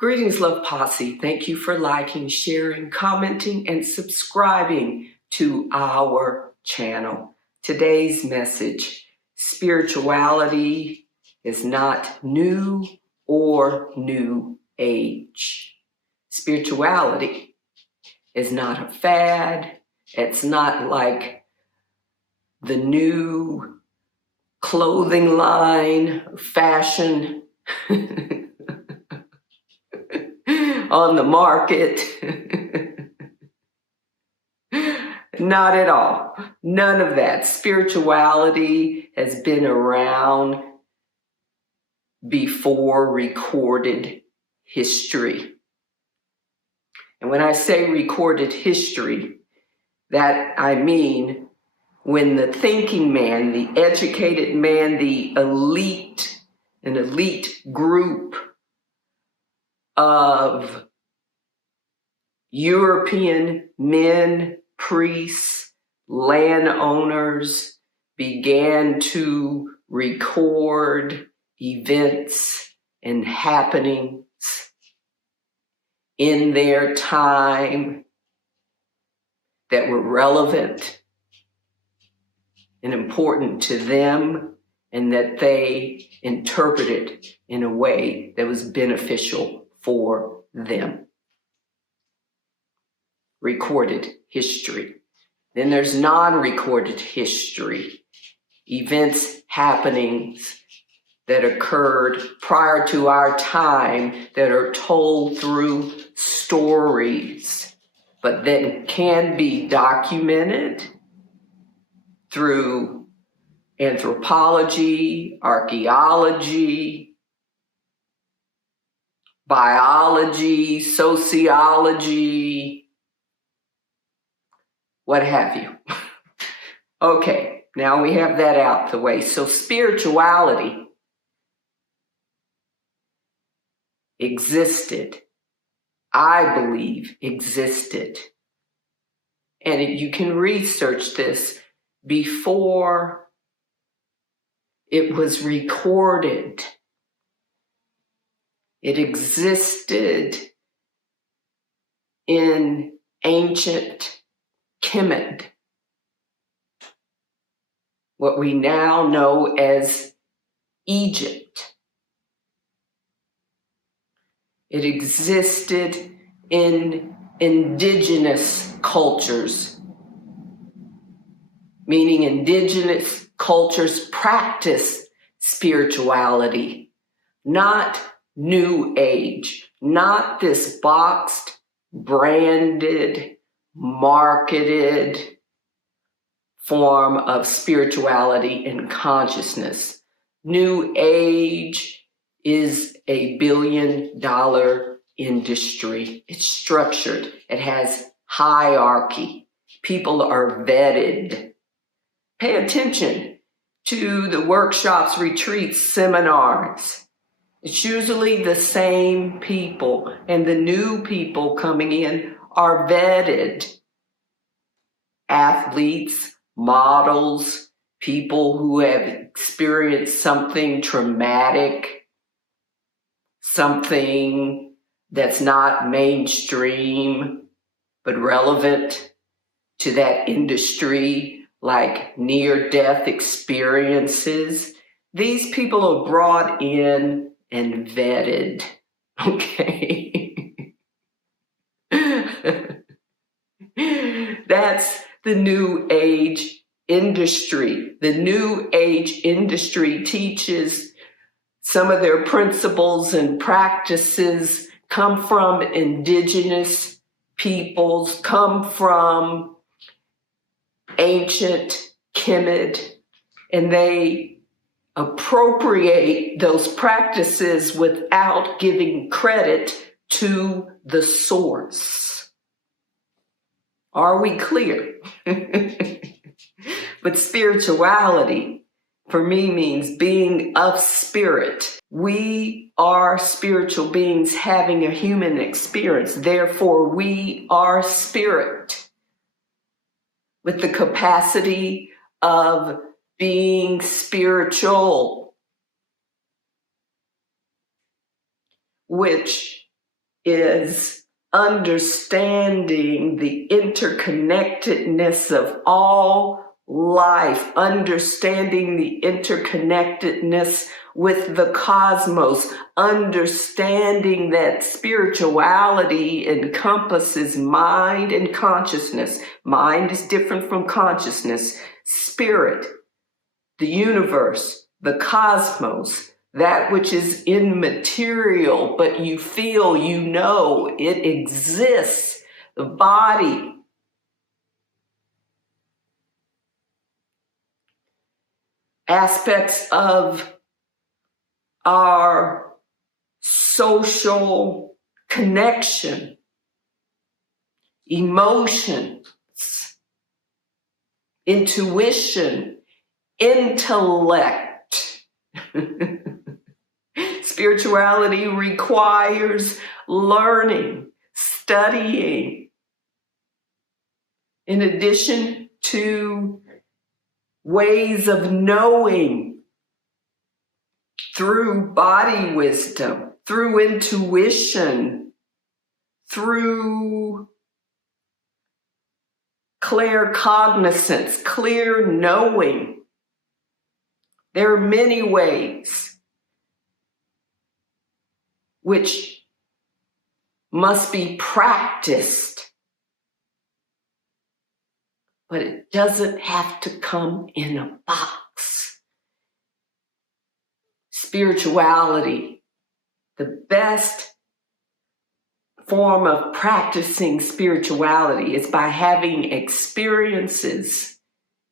Greetings, Love Posse. Thank you for liking, sharing, commenting, and subscribing to our channel. Today's message: spirituality is not new or new age. Spirituality is not a fad. It's not like the new clothing line, fashion on the market. Not at all. None of that. Spirituality has been around before recorded history. And when I say recorded history, that I mean when the thinking man, the educated man, the elite, an elite group of European men, priests, landowners began to record events and happenings in their time that were relevant and important to them, and that they interpreted in a way that was beneficial for them. Recorded history. Then there's non-recorded history. Events, happenings that occurred prior to our time that are told through stories, but then can be documented through anthropology, archaeology, biology, sociology, what have you. Okay, now we have that out the way. So spirituality existed, I believe existed. And you can research this before it was recorded. It existed in ancient Kemet, what we now know as Egypt. It existed in indigenous cultures, meaning indigenous cultures practice spirituality, not new age, not this boxed, branded, marketed form of spirituality and consciousness. New age is a billion-dollar industry. It's structured. It has hierarchy. People are vetted. Pay attention to the workshops, retreats, seminars. It's usually the same people, and the new people coming in are vetted. Athletes, models, people who have experienced something traumatic, something that's not mainstream, but relevant to that industry, like near-death experiences. These people are brought in and vetted, okay? That's the new age industry. The new age industry teaches some of their principles and practices come from indigenous peoples, come from ancient Kemet, and they appropriate those practices without giving credit to the source. Are we clear? But spirituality, for me, means being of spirit. We are spiritual beings having a human experience. Therefore, we are spirit with the capacity of being spiritual, which is understanding the interconnectedness of all life, understanding the interconnectedness with the cosmos, understanding that spirituality encompasses mind and consciousness. Mind is different from consciousness. Spirit, the universe, the cosmos, that which is immaterial, but you feel, you know, it exists. The body. Aspects of our social connection, emotions, intuition, intellect. Spirituality requires learning, studying, in addition to ways of knowing through body wisdom, through intuition, through clear cognizance, clear knowing. There are many ways which must be practiced, but it doesn't have to come in a box. Spirituality, the best form of practicing spirituality is by having experiences,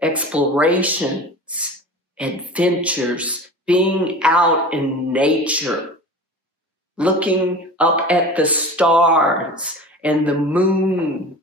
explorations, adventures, being out in nature, looking up at the stars and the moon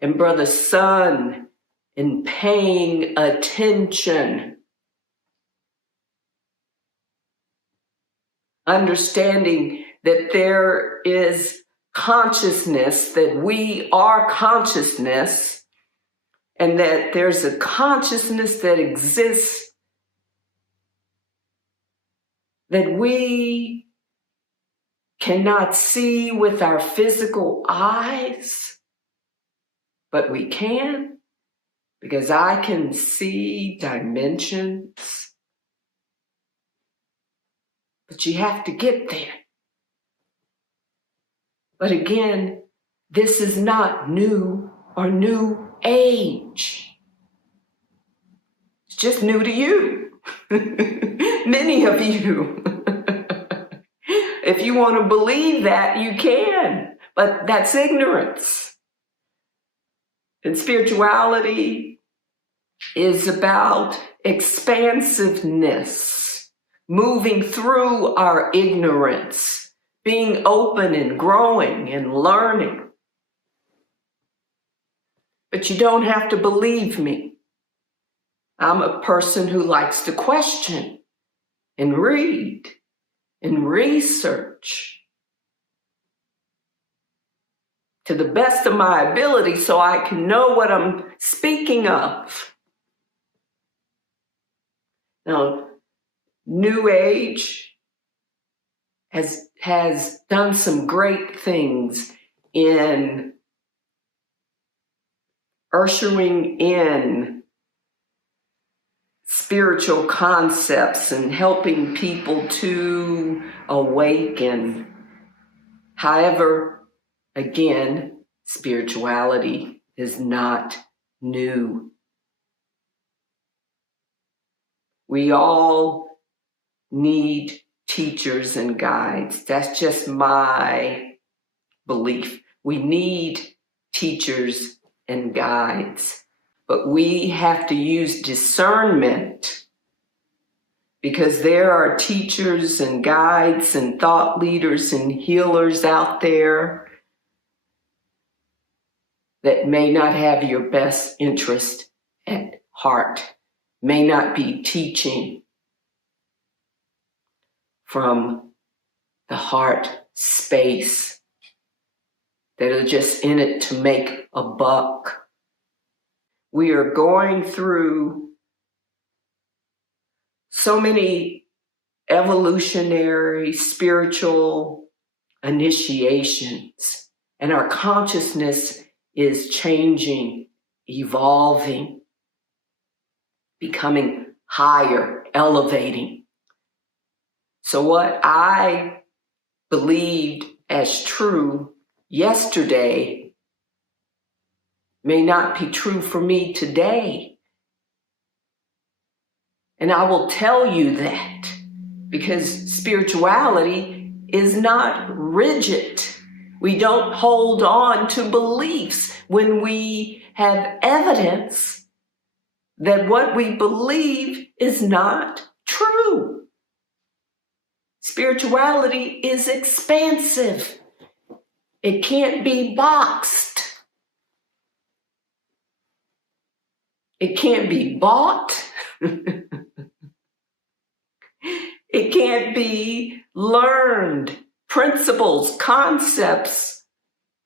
and brother sun and paying attention. Understanding that there is consciousness, that we are consciousness, and that there's a consciousness that exists that we cannot see with our physical eyes, but we can, because I can see dimensions. But you have to get there. But again, this is not new or new age. It's just new to you. Many of you. If you want to believe that, you can, but that's ignorance. And spirituality is about expansiveness, moving through our ignorance, being open and growing and learning. But you don't have to believe me. I'm a person who likes to question and read and research to the best of my ability so I can know what I'm speaking of. Now, New Age has done some great things in ushering in spiritual concepts and helping people to awaken. However, again, spirituality is not new. We all need teachers and guides. That's just my belief. We need teachers and guides. But we have to use discernment, because there are teachers and guides and thought leaders and healers out there that may not have your best interest at heart, may not be teaching from the heart space, that are just in it to make a buck. We are going through so many evolutionary, spiritual initiations, and our consciousness is changing, evolving, becoming higher, elevating. So what I believed as true yesterday may not be true for me today. And I will tell you that because spirituality is not rigid. We don't hold on to beliefs when we have evidence that what we believe is not true. Spirituality is expansive. It can't be boxed. It can't be bought. It can't be learned. Principles, concepts,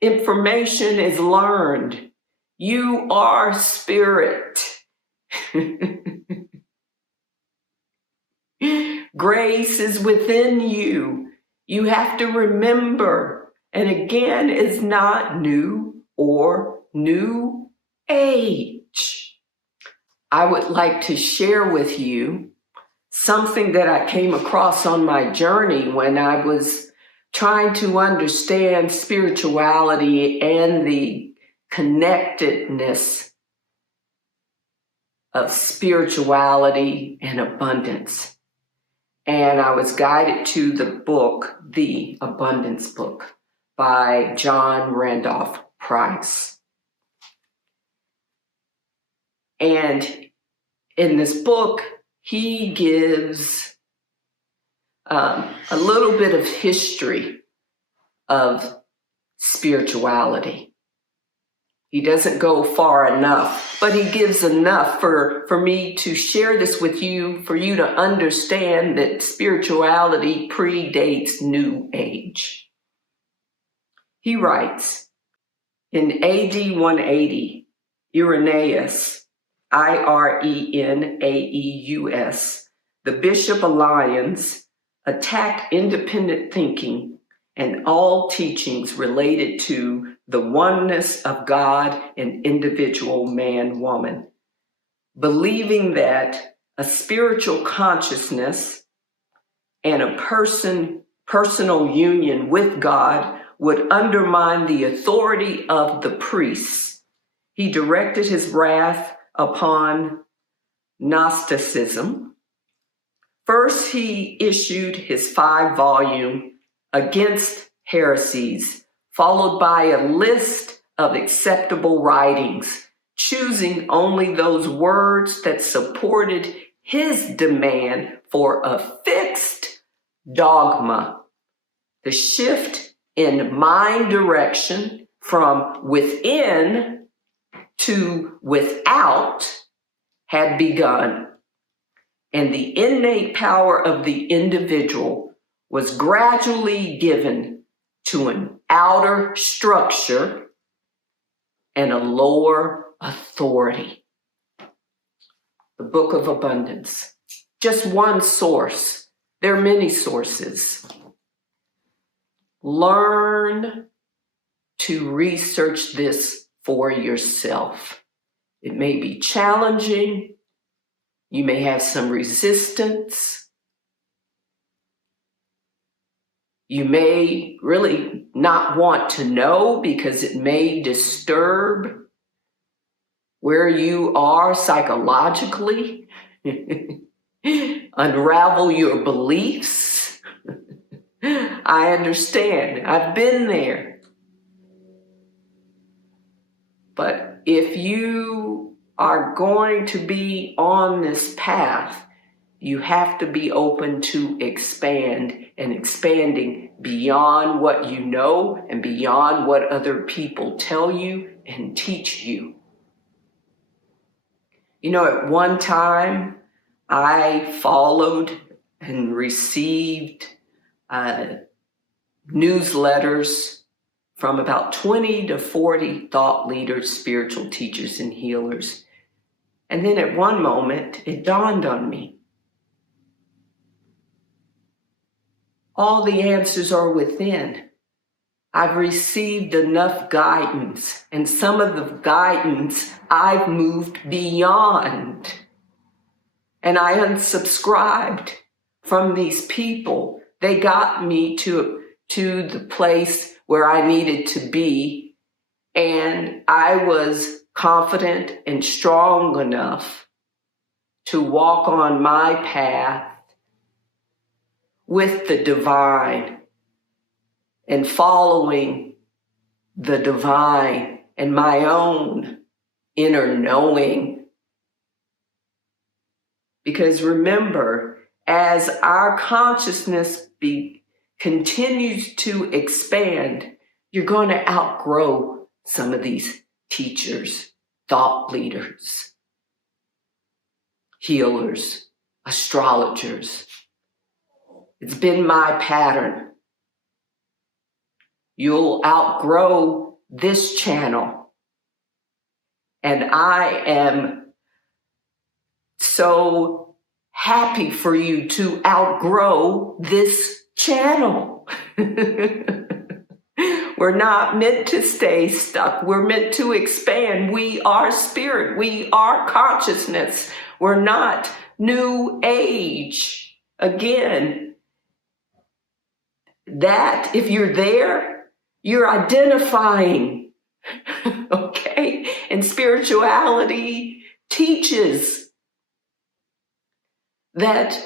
information is learned. You are spirit. Grace is within you. You have to remember, and again, it's not new or new age. I would like to share with you something that I came across on my journey when I was trying to understand spirituality and the connectedness of spirituality and abundance. And I was guided to the book, The Abundance Book by John Randolph Price. And in this book, he gives a little bit of history of spirituality. He doesn't go far enough, but he gives enough for me to share this with you, for you to understand that spirituality predates New Age. He writes, in AD 180, Irenaeus, Irenaeus, the Bishop of Lyons, attacked independent thinking and all teachings related to the oneness of God and individual man-woman, believing that a spiritual consciousness and a personal union with God would undermine the authority of the priests. He directed his wrath upon Gnosticism. First, he issued his 5-volume Against Heresies, followed by a list of acceptable writings, choosing only those words that supported his demand for a fixed dogma. The shift in mind direction from within to without had begun, and the innate power of the individual was gradually given to an outer structure and a lower authority. The Book of Abundance. Just one source. There are many sources. Learn to research this for yourself. It may be challenging. You may have some resistance. You may really not want to know because it may disturb where you are psychologically, unravel your beliefs. I understand. I've been there. But if you are going to be on this path, you have to be open to expand and expanding beyond what you know and beyond what other people tell you and teach you. You know, at one time, I followed and received newsletters from about 20 to 40 thought leaders, spiritual teachers, and healers. And then at one moment, it dawned on me. All the answers are within. I've received enough guidance, and some of the guidance I've moved beyond. And I unsubscribed from these people. They got me to the place where I needed to be, and I was confident and strong enough to walk on my path with the divine and following the divine and my own inner knowing. Because remember, as our consciousness continues to expand, you're going to outgrow some of these teachers, thought leaders, healers, astrologers. It's been my pattern. You'll outgrow this channel. And I am so happy for you to outgrow this channel. We're not meant to stay stuck. We're meant to expand. We are spirit. We are consciousness. We're not new age. Again, that if you're there, you're identifying, okay? And spirituality teaches that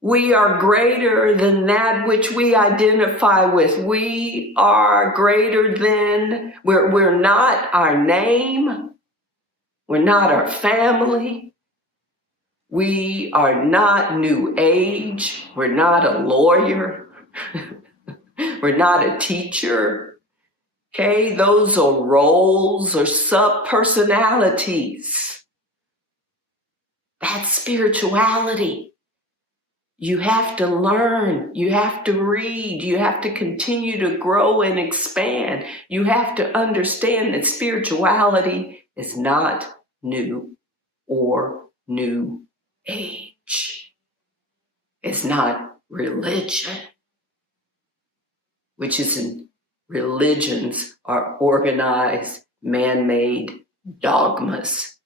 we are greater than that which we identify with. We are greater than, we're not our name. We're not our family. We are not new age. We're not a lawyer. We're not a teacher. Okay, those are roles or sub-personalities. That's spirituality. You have to learn, you have to read, you have to continue to grow and expand. You have to understand that spirituality is not new or new age. It's not religion, which isn't. Religions are organized, man-made dogmas.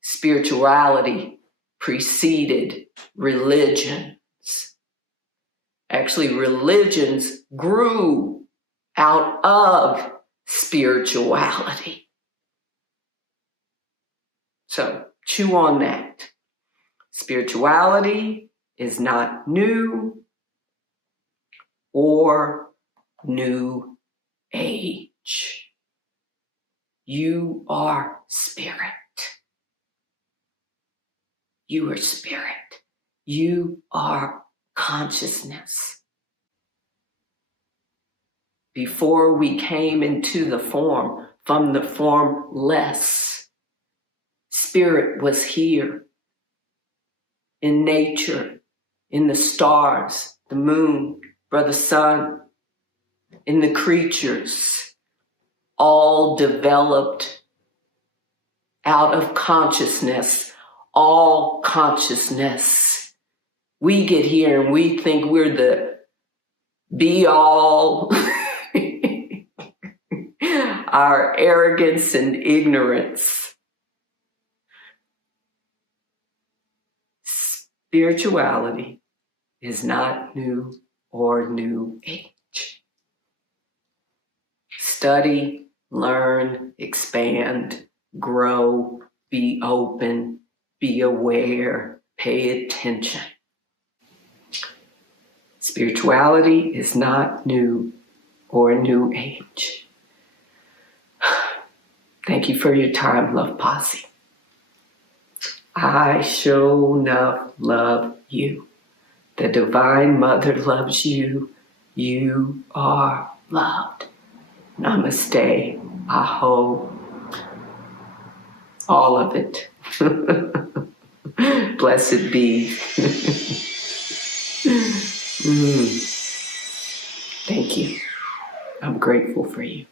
Spirituality preceded religions. Actually, religions grew out of spirituality. So, chew on that. Spirituality is not new or new age. You are spirit. You are spirit. You are consciousness. Before we came into the form, from the formless, spirit was here in nature, in the stars, the moon, brother sun, in the creatures, all developed out of consciousness, all consciousness. We get here and we think we're the be-all, our arrogance and ignorance. Spirituality is not new or new age. Study, learn, expand, grow, be open, be aware, pay attention. Spirituality is not new or new age. Thank you for your time, Love Posse. I sure enough love you. The Divine Mother loves you. You are loved. Namaste, aho, all of it. Blessed be. Thank you. I'm grateful for you.